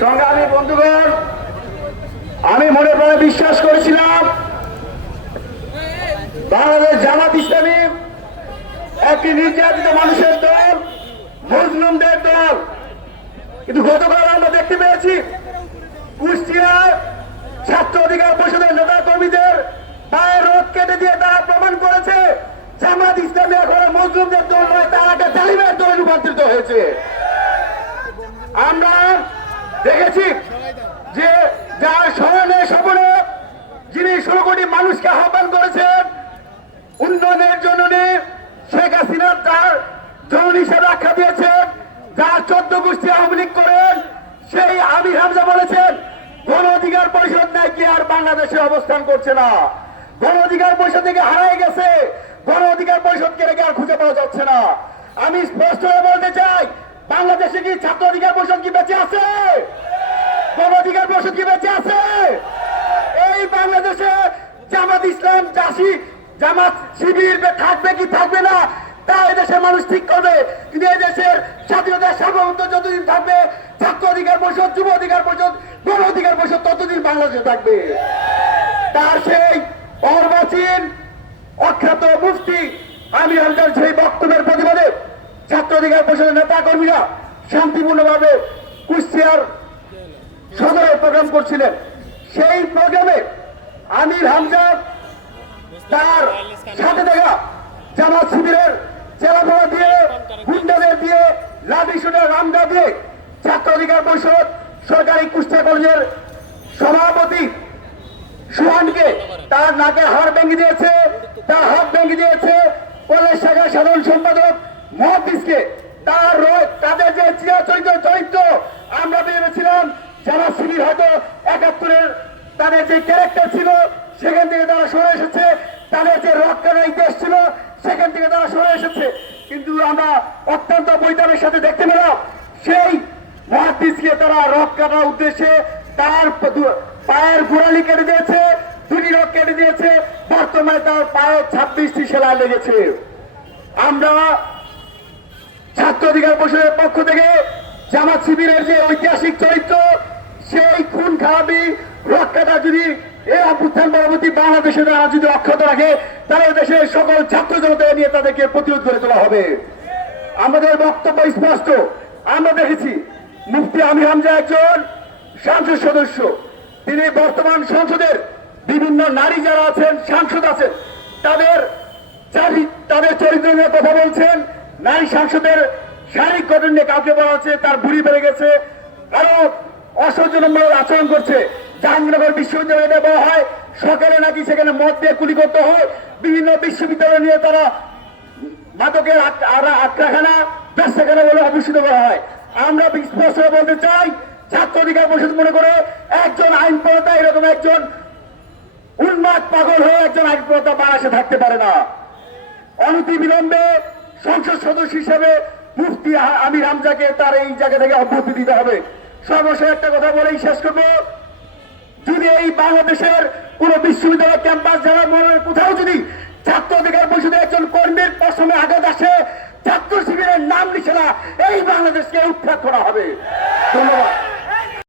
সংগ্রামী বন্ধুগণ, আমি মনে প্রাণে বিশ্বাস করেছিলাম বাংলাদেশ জামাত ইসলামী একটি নির্যাতিত মানুষের দল, মুসলিমদের দল। কিন্তু গতকাল আমরা দেখতে পেয়েছি কুষ্টিয়ায় ছাত্র অধিকার পরিষদের নেতা কর্মীদের পায়ের রোগ কেটে দিয়ে তারা প্রমাণ করেছে জামাত ইসলামী এখন মুসলিমদের দল নয়, তারা একটা তালিমের দলে রূপান্তরিত হয়েছে। আমরা দেখেছি যে যার স্মরণে স্বপনে যিনি 16 কোটি মানুষকে আহ্বান করেছেন উন্নয়নের জন্য, শেখ হাসিনা তার জননী হিসেবে আখ্যা দিয়েছেন, যার 14 গোষ্ঠী আওয়ামী লীগ করেন, সেই আমির হামজা বলেছেন গণ অধিকার পরিষদ নাকি আর বাংলাদেশে অবস্থান করছে না, গণ অধিকার পরিষদ থেকে হারাই গেছে, গণ অধিকার পরিষদকে রেখে আর খুঁজে পাওয়া যাচ্ছে না। আমি স্পষ্ট বলতে চাই, বাংলাদেশে কি ছাত্র অধিকার পরিষদ কি বেঁচে আছে? গণ অধিকার পরিষদ কি বেঁচে আছে? এই বাংলাদেশে জামাত ইসলাম, জামাত শিবির থাকবে কি থাকবে না তা এদেশের মানুষ ঠিক করবে। কিন্তু এই দেশের স্বাধীনতার সার্বভৌমত্ব যতদিন থাকবে, ছাত্র অধিকার পরিষদ, যুব অধিকার পরিষদ, গণ অধিকার পরিষদ ততদিন বাংলাদেশে থাকবে। তার সেই অর্বাচীন অখ্যাত মুফতি আমির হামজার সেই বক্তব্যের প্রতিবাদে ছাত্র অধিকার পরিষদের নেতা কর্মীরা শান্তিপূর্ণভাবে কুষ্টিয়ার সদরে প্রোগ্রাম করছিলেন। সেই প্রোগ্রামে আমির হামজা তার সাথে দেখা জামাত শিবিরের চেলাফেলা দিয়ে, গুন্ডাদের দিয়ে, লাঠি শুটার রামদা দিয়ে ছাত্র অধিকার পরিষদ সরকারি কুষ্টিয়া কলেজের সভাপতি সুহানকে তার নাকের হাড় ভেঙে দিয়েছে, তার হাত ভেঙে দিয়েছে। কলেজ শাখার সাধারণ সম্পাদক মহাদিসকে তাদের যে চিরাচরিত চরিত্র আমরা ভেবেছিলাম জামাত শিবির হয়তো 71-এর তাদের যে ক্যারেক্টার ছিল সেখান থেকে তারা সরে এসেছে, তাদের যে রক্ষার ইতিহাস ছিল সেখান থেকে তারা সরে এসেছে। কিন্তু আমরা অত্যন্ত বৈতানের সাথে দেখতে পেলাম সেই মহাদিসকে তারা রক কাটার উদ্দেশ্যে তার পায়ের গোড়ালি কেটে দিয়েছে, 2টি রক কেটে দিয়েছে। বর্তমানে তার পায়ে 26টি সেলাই লেগেছে। আমরা ছাত্র অধিকার পরিষদের পক্ষ থেকে জামাত শিবিরের যে ঐতিহাসিক চরিত্র, সেই খুন খারাপি রক্ষাটা যদি এই অভ্যুত্থান পরবর্তী বাংলাদেশে তারা যদি অক্ষত রাখে, তাহলে দেশের সকল ছাত্র জনতা নিয়ে তাদেরকে প্রতিরোধ করে তোলা হবে। আমাদের বক্তব্য স্পষ্ট। আমরা দেখেছি মুফতি আমির হামজা একজন সংসদ সদস্য, তিনি বর্তমান সংসদের বিভিন্ন নারী যারা আছেন, সাংসদ আছেন, তাদের চরিত্র নিয়ে কথা বলছেন। নারী সাংসদের শারীরিক গঠন নিয়ে কাউকে বলা হচ্ছে তার বুড়ি বেড়ে গেছে, আরো অসৌজন্যমূলক আচরণ করছে। জাহাঙ্গীরনগর বিশ্ববিদ্যালয়ে বলা হয় সকালে নাকি সেখানে মদ দিয়ে কুলি করতে হয়। বিভিন্ন বিশ্ববিদ্যালয় নিয়ে তারা মাদকের আটকাখানা, ব্যবসাখানা বলে অভিষিত করা হয়। আমরা স্পষ্ট বলতে চাই, ছাত্র অধিকার পরিষদ মনে করে একজন আইন প্রণেতা এরকম একজন উন্মাদ পাগল হয়ে একজন আইন প্রণেতা বাংলাদেশে থাকতে পারে না। অনতি বিলম্বে সংসদ সদস্য হিসেবে মুফতি আমির হামজাকে তার এই জায়গা থেকে অব্যাহতি দিতে হবে। সর্বশেষ একটা কথা বলেই শেষ করবো, যদি এই বাংলাদেশের কোন বিশ্ববিদ্যালয় ক্যাম্পাস যারা কোথাও যদি ছাত্র অধিকার পরিষদের একজন কর্মীর পশ্চিমে আঘাত আসে, ছাত্র শিবিরের নাম নিশানা এই বাংলাদেশকে উৎখাত করা হবে। ধন্যবাদ।